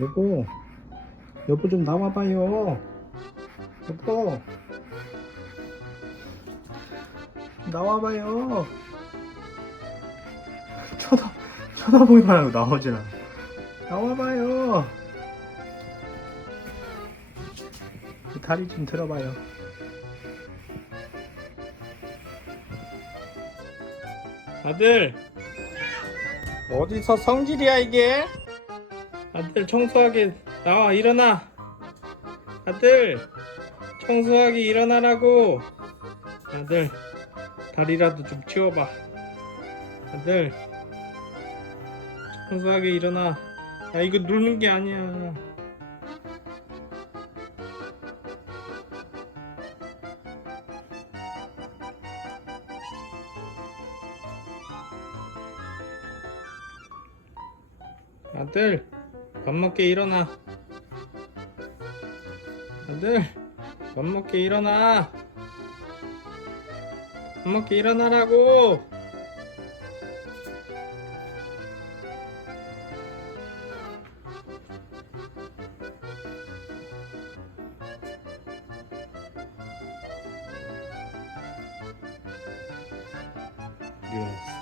여보 여보 좀 나와봐요. 여보. 나와봐요. 쳐다 쳐다보기만 하고 않아. 나와봐요. 다리 좀 들어봐요. 아들. 어디서 성질이야 이게 아들 청소하게 나와 일어나. 아들 청소하기 일어나라고. 아들 다리라도 좀 치워봐. 아들 청소하게 일어나. 야 이거 누르는 게 아니야. 아들 밥 먹게 일어나. 아들 밥 먹게 일어나. 밥 먹게 일어나라고